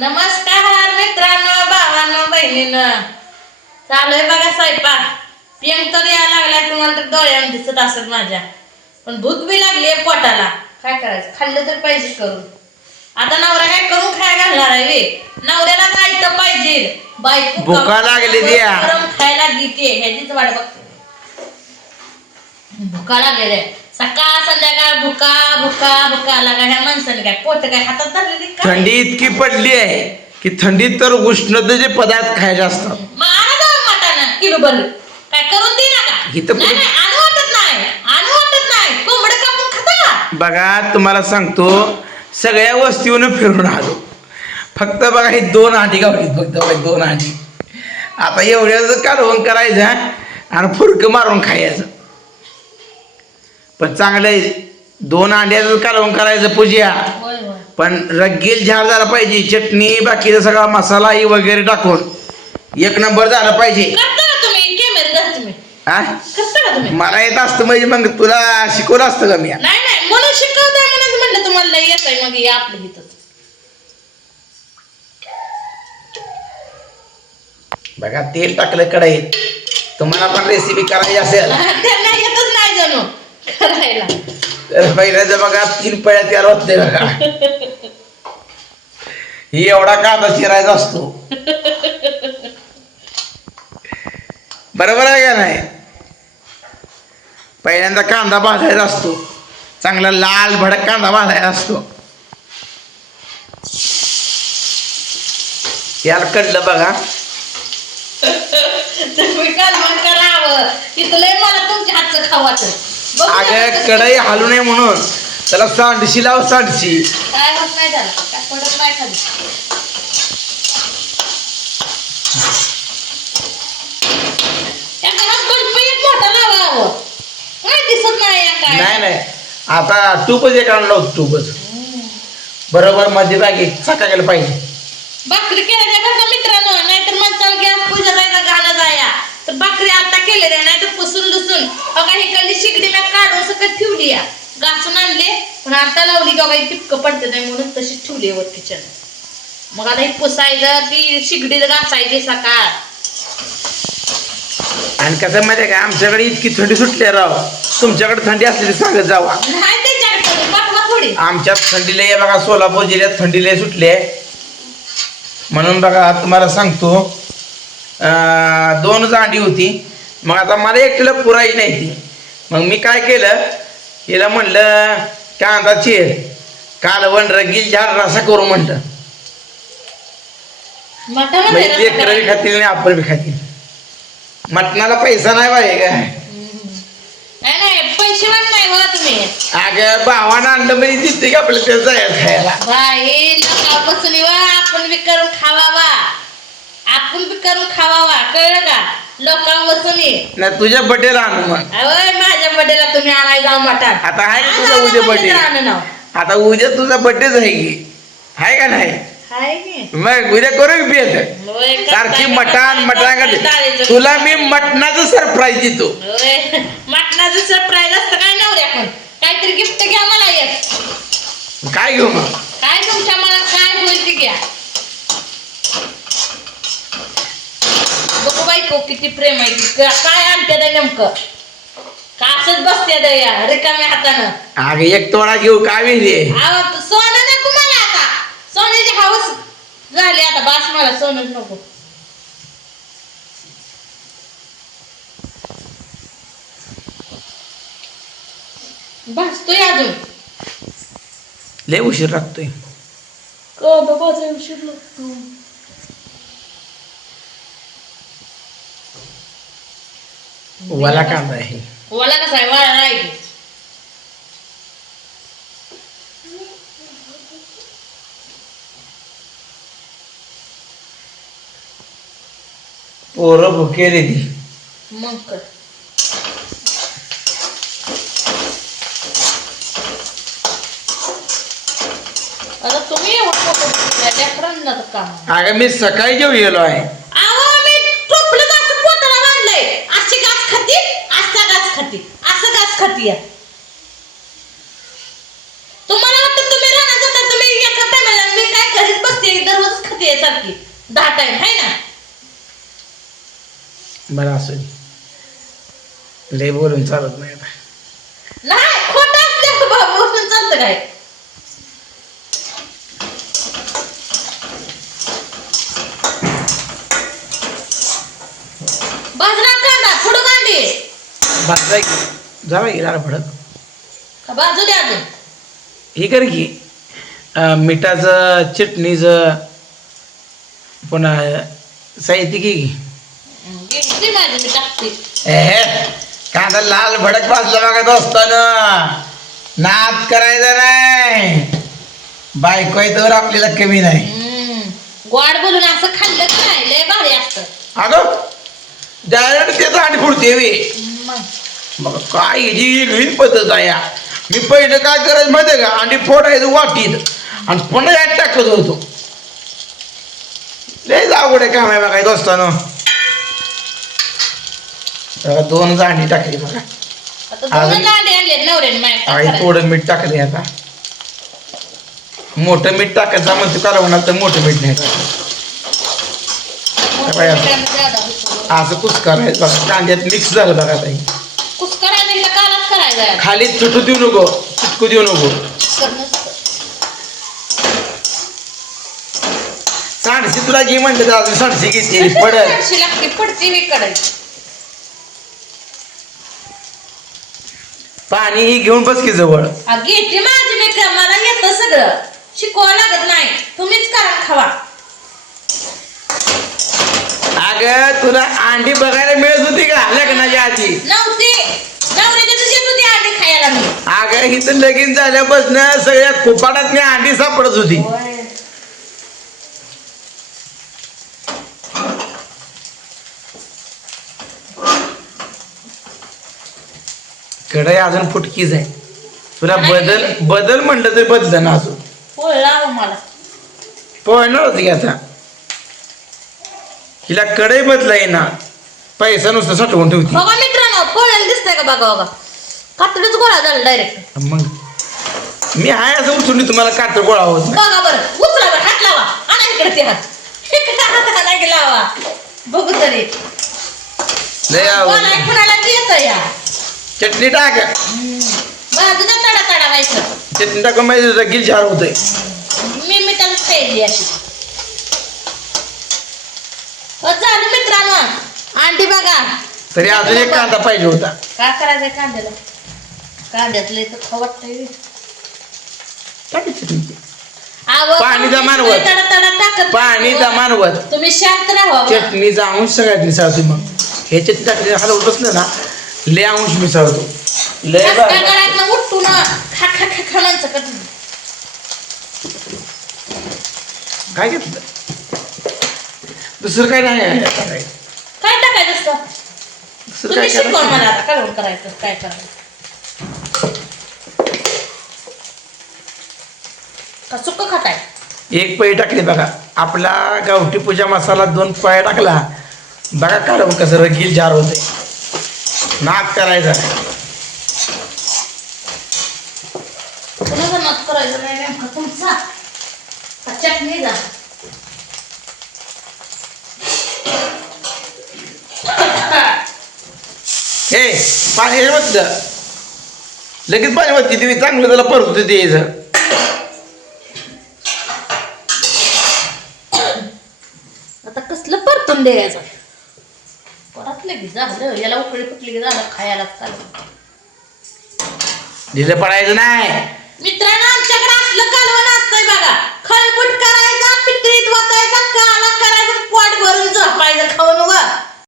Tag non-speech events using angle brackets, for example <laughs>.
नमस्कार मित्रांनो भावांनो बहिणीनं. चालू आहे बघा स्वयंपाक. पियंग तर यायला लागलाय तुम्हाला तर डोळ्यानं दिसत असेल माझ्या. पण भूक बी लागली पोटाला. काय करायचं? खाल्लं तर पाहिजे करून. आता नवरा काय करून खाय घालणार आहे वे? नवऱ्याला काय तर पाहिजे. बायको भुका लागली द्या. करून खायला घेते ह्याचीच वाट बघते. भुका लागलेल्या आहे. सकाळ संध्याकाळ भुका भुका भुका लागा ह्या माणसाने काय पोट काय हातात धरलेली थंडी इतकी पडली आहे की थंडीत तर उष्णतेचे पदार्थ खायचे असतात. मग आणा काय करून दे ना का? इथं नाही कुठे- नाही, आणू वाटत नाही. आणू वाटत नाही. कोंबडे कापून खाता. का बघा तुम्हाला सांगतो सगळ्या वस्तीवरून फिरून आलो. फक्त बघा हे दोन आठी गावली. फक्त बघा दोन आठी आता एवढ्याच कालवण करायचं आणि फुरकं मारून खायचं. पण चांगलं दोन अंड्याचं कालवण करायचं पूजा. होय होय. पण रगेल झाड झाला पाहिजे. चटणी बाकीचा सगळा मसाला ही वगैरे टाकून. एक नंबर झाला पाहिजे. करता का तुम्ही? कॅमेरा तुम्ही. हा करता का तुम्ही? मला येत असतं म्हणजे मग तुला शिकवलं असतं का मी? नाही नाही. म्हणून शिकवताय म्हणून म्हणलं तुम्हाला लय येत आहे मग हे आपलं इथं बघा तेल टाकलं कढईत. तुम्हाला पण रेसिपी करायची असेल. <laughs> त्यांना येतच नाही जणू. करायला. तर पहिल्याचं बघा तीन पळ्या तयार होते बघा. ही एवढा कांदा चिरायचा असतो. बरोबर आहे का नाही? पहिल्यांदा कांदा भाजायचा असतो. चांगला लाल भडक कांदा भाजायचा असतो. याला कडलं बघा. तुम्ही करावं. तिथं लय मला तुमच्या हातचं खावाचं अगं कढई हलू नये म्हणून. त्याला सांडशी लाव सांडशी. काय होत नाही झालं? काय पडत नाही खाली या घरात गणपती एक मोठा लावावं काय दिसत नाही या काय? नाही नाही. आता टूपच एक आणलं होतं टूपच बरोबर मध्ये बागे गेलं पाहिजे. भाकरी केल्याच्या घरचा मित्रांनो? नाहीतर माणसाला गॅस पूजा जायचा घाला जाया. तर भाकरी आता केलेल्या नाही तर पुसून लुसून बघा ही कल्ली सगळं ठेवली या. घासून आणले पण आता लावली का काही टिपकं पडते नाही म्हणून तशीच ठेवली वर किचन मग आता ही पुसायचं ती शिगडी घासायची सकाळ. आणि कसं माहिती आहे का? आमच्याकडे इतकी थंडी सुटली राव. तुमच्याकडे थंडी असली तर सांगत जावा. नाही त्याच्याकडे पाठवा थोडी. आमच्यात थंडी लय आहे बघा सोलापूर जिल्ह्यात थंडी लय सुटली म्हणून बघा तुम्हाला सांगतो अं, दोन जांडी होती. मग आता मला एकटीला पुरायची नाही ती. मग मी काय केलं? हिला म्हणलं कांदा चिर कालवण रगील झाड रसा करू म्हणलं. म्हणजे ते बी खातील आणि आपण बी खातील. मटणाला पैसा नाही पाहिजे काय नाही नाही पैसे वाट नाही हो तुम्ही. अगं भावानं आणलं म्हणजे दिसते का आपल्याला ते जायचं खायला. बाई वा आपण बी करून खावावा आपण बी करून खावावा कळलं का? लोकांपासून नाही तुझ्या बड्डेला आणू मग. माझ्या बड्डेला तुम्ही आणाय जाऊ मटण आता आहे का तुझा उद्या म्हणजे बड्डे ना. आता उद्या तुझा बड्डेच आहे की? आहे का नाही? मग उद्या करू बेत सारखी का मटण मटण करते. तुला मी मटणाचं सरप्राईज देतो. मटणाचं सरप्राईज असतं काय नवऱ्या पण? काहीतरी गिफ्ट घ्या मला एक. काय घेऊ मग? काय तुमच्या मनात काय होईल ते घ्या बघू बायको किती प्रेम आहे ती. का- काय आणते ते नेमकं? का असंच बसते ते या रिकाम्या हातानं? अगं एक तोडा घेऊ काय वेळी आवा तू सोनं नको मला आता. सोन्याची हाऊस झाली आता बास मला सोनच नको. भासतोय अजून. लय उशीर लागतोय. का बाबाचा उशीर लागतो वाला कांदा आहे मला कसं आहे वाळा नाही. पोरं भुके रे ती मग काय आता तुम्ही एवढं काम अगं मी सकाळी जेव गेलो आहे अहो मी टोपलं असं पोटाला बांधलंय अशी घास खाती असा घास खाती असं घास खाती या तुम्हाला वाटतं तुम्ही राहणार जाता तुम्ही एका टायमाला मी काय घरीच बसते दररोज खाते सारखी. दहा टाइम आहे ना? बरं असू दे. लय बोलून चालत नाही आता. नाही खोटं असते बोलून चालतं काय? बाजरा कांदा थोडं कांदे भात जरा भडक. का बाजू द्या अजून. हे कर की अं, मिठाचं चटणीचं पुन्हा साहित्य की. घेतली माझी मी टाकते. ए कांदा लाल भडक भाजला बघा दोस्तानं. नाद करायचा नाही. बायको तर आपल्याला कमी नाही. हम्म. गोड बोलून असं खाल्लं की नाही लय भारी असतं. अगं डायरेक्ट ते दांड फुडते वे मग. मग काय ह्याची वेगळीच पद्धत आहे. मी पहिलं काय करायचं माहिती का? अंडी फोडायचं वाटीत. आणि पुन्हा यात टाकत होतो. लय अवघड आहे काम आहे बघा दोस्तानं. बघा, दोन अंडी टाकली बघा. आई करायचं? थोडं मीठ टाकले आता. मोठं मीठ टाकायचं म्हणतो कालवणार तर मोठं मीठ नाही टाकायचं. असं कुस्कार आहे बघा. कांद्यात मिक्स झालं बघा ताई कुस्करायला नाही तर कालाच करायचा आहे. खाली चुटू देऊ नको चिटकू देऊ नको. सांडशी तुला घे म्हणलं तर अजून सांडशी घेते पडल. लागते पडते मी करायची पाणी ही घेऊन बस की जवळ. घेते माझी मी मला येतं सगळं. शिकवावं लागत नाही. तुम्हीच करा खावा. अगं तुला अंडी बघायला मिळत होती का? लग्नाच्या आधी? नव्हते. नवऱ्याच्या तुझ्या तुझी अंडे खायला मी. अगं इथं लगीन झाल्यापासून सगळ्या कुपाडात अंडी सापडत होती. कडे अजून फुटकीच आहे. तुला बदल बदल म्हणलं तर बदल ना अजून. पोळ लावा मला. पोहणार होती की आता? हिला कडे बदला येणार पैसा नुसतं साठवून ठेवती. बघा मित्रांनो पोळ्याला दिसतंय का बघा बघा. कातडीच गोळा झाला डायरेक्ट मग मी हाय असं उचलली तुम्हाला कातर गोळा होत. बघा बरं उचला बरं हात लावा. आणा इकडे ते हात. इकडे हात आणा की लावा. बघू तरी. लय आवड. कोणा कुणाला येतं या? चटणी टाक. बाजूला तडा तडा व्हायचं चटणी टाकून माहिती गिल झार होतंय. मी अशी. हो, झालं मित्रांनो. अंडी बघा. तरी अजून एक कांदा पाहिजे होता. काय करायचंय कांद्याला? कांद्यातलं तर खाऊ वाटतंय टाकी चटणी आवं, पाणी तडा टाकत पाणी नाही. दा मानवत तुम्ही शांत राहा चटणी अंश सगळ्यात मिसळते मग. हे चटणी टाकली हलवत बसलं ना लय अंश मिसळतो. लय भारी. उठून खा खा खा खा माणसं करतात. काय घेतलं? दुसरं काय नाही. आहे. काय टाकायचं असतं? दुसरं काय तुम्ही शिकवा मला करायचं आता काढून करायचं काय करायचं? का सुक्क खाताय? एक पळी टाकली बघा. आपला गावठी पूजा मसाला दोन पळ्या टाकला. बघा काढून कसं रगील जार होते नाक करायचा. कुणाचा मत करायचं नाही नेमकं? तुमचा? का चटणी जा? हे पाणी मत लगेच पाणी मत किती चांगलं त्याला परत ते यायचं आता कसलं परतून द्यायचं? परत लगेच झालं याला उकळी फुटली की झालं खायला चाल दिलं पडायचं नाही. मित्रांनो आमच्याकडे असलं कालवण असतंय बघा. खळबुट करायचा पितळीत वाचायचा काला करायचं पोट भरून झोपायचं खाऊ व